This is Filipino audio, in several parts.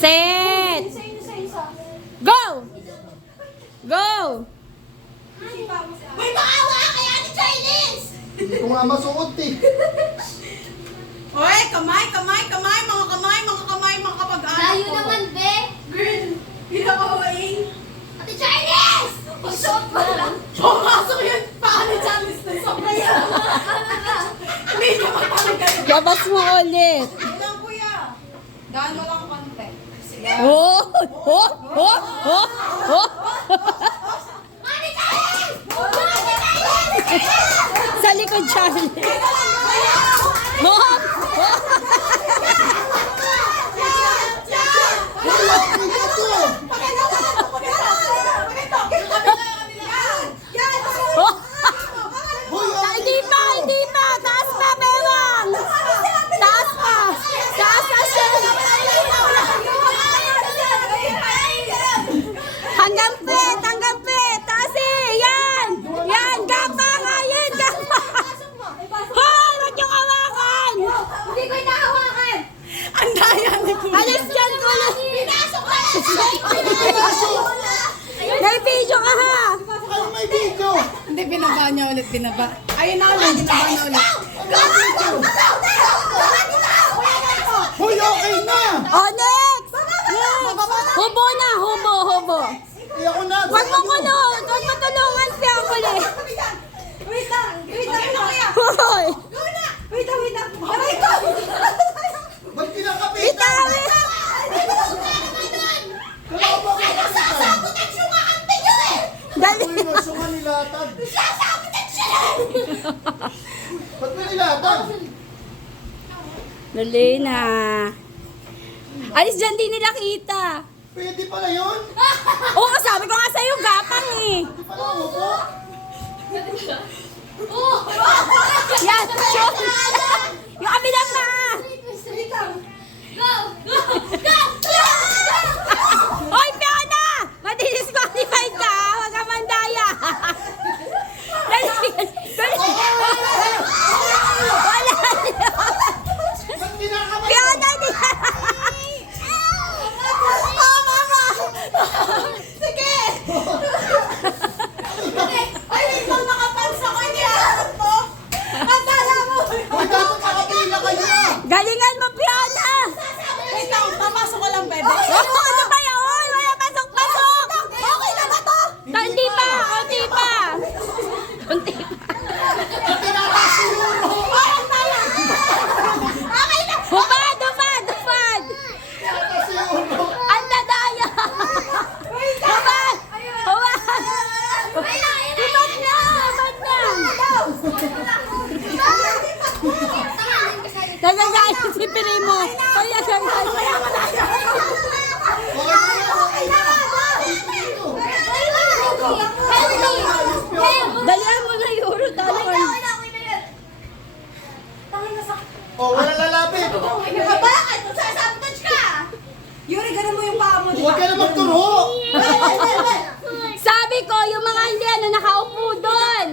Set! Go! Go! May maawa kaya ni Chinese! Hindi ko nga masuot eh. Oy, kamay, mga kamay, mga kapag-anak Layo ko. naman, be. Girl, pinakawain. Ate Chinese! Pag-shot mo lang. Pumasok yun, paano Chinese na sobra yan? Hindi naman talaga. Labas mo ulit. Ilang kuya? Daan mo lang konti. Oh! Oh! Oh! Oh! Oh! Ate Chinese! Ate Chinese! Sa likod, Charlie. Oh! Oh! Oh! Hindi pa! Hindi pa! Taas pa, bewang! Taas pa! Taas pa siya! Hanggang pet! Hanggang pet! Taas eh! Yan! Yan! Gapa nga yun! Gapa! Hoy! Huwag niyong hawakan! Hindi ko inahawakan! Ang daya ni kuya. Alis dyan ko na! Pinasok ko yan! May video ka ha! Ano may video? Hindi, binaba niya ulit, binaba. Ayun na ulit, binaba niya ulit. Hoy, okay na! Oh, next! Next! Hubo na! Hubo! Hubo! Eh ako na. Huwag mo kulong! Huwag mo tulungan siya ako ulit! Wait lang, kuya. Hoy! Wait lang. Aray ko! Ba't kinakapit? Bitawi! Kalaban ko kapitan. Dali! Uy, nasa ka nilatag. Ba't mo nilatag? Dali na! Alis dyan, di nila kita! Pwede pala yun? Oo, sabi ko nga sa'yo, gapang eh! Pwede pala upo? Yan! Shoot! Yung kabilang na! Go! Go! Go! Hoy, Fiona! Madi-disqualified ka! Huwag ka mandaya! Dali! Dali! Wala! Ba't kinakapit? Fiona, di! Oh, mama! Sige! Ay, wait lang, nakapansa ko, hindi alam mo. Ang dala mo. Hoy, dapat nakapila kayo na! Galingan mo, Fiona! Wait lang, papasok ko lang, bebe. Oh, ano ba yun? Wala pasok-pasok! Okay na ba to? Hindi pa! Kunti pa! Kunti pa! Tinataas si Euro! Okay na. Hubad! Hubad! Hubad! Tinataas si Euro! Ang dadaya! Hubad! Hubad! Hubad na! Hubad na! Nagagalit si Primo! Kaya nagagalit! Okay na! Dalihan mo na Euro, talon! Oh, wala lalapit! Bakit? Sasabotage ka. Yuri, ganun mo yung paa mo. Huwag ka na magturo! Sabi ko, yung mga hindi ano nakaupo doon!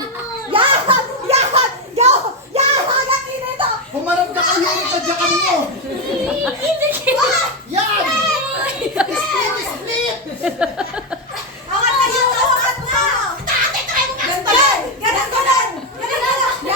Humarap ka kayo ng tadyakan mo! Yan! Split! Angat na yan! Angat na! Ganon! Ano yan? Tadyakan? Ano yan? Tadyakan?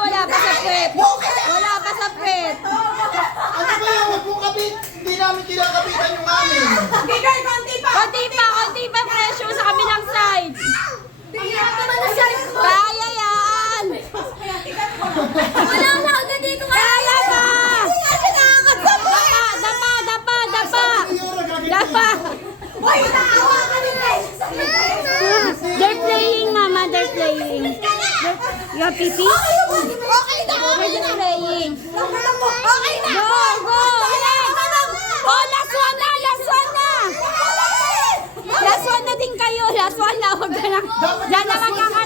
Wala pa sa prep! Wala pa sa prep! Ano ba yan? Huwag mong kapit! Hindi namin kinakapitan yung amin! Konti pa pressure sa kabilang side! Kaya yan! Wala na agad dito ka! Kaya ka! Dapa! Si Euro gagawin. Dapa! They're playing, mama. They're playing. You have pipi? Okay na! They're just playing. Okay na! Go! Go! Oh, last one na! Last one na! Last one na din kayo. Last one na. Huwag ka na. Diyan na magkaka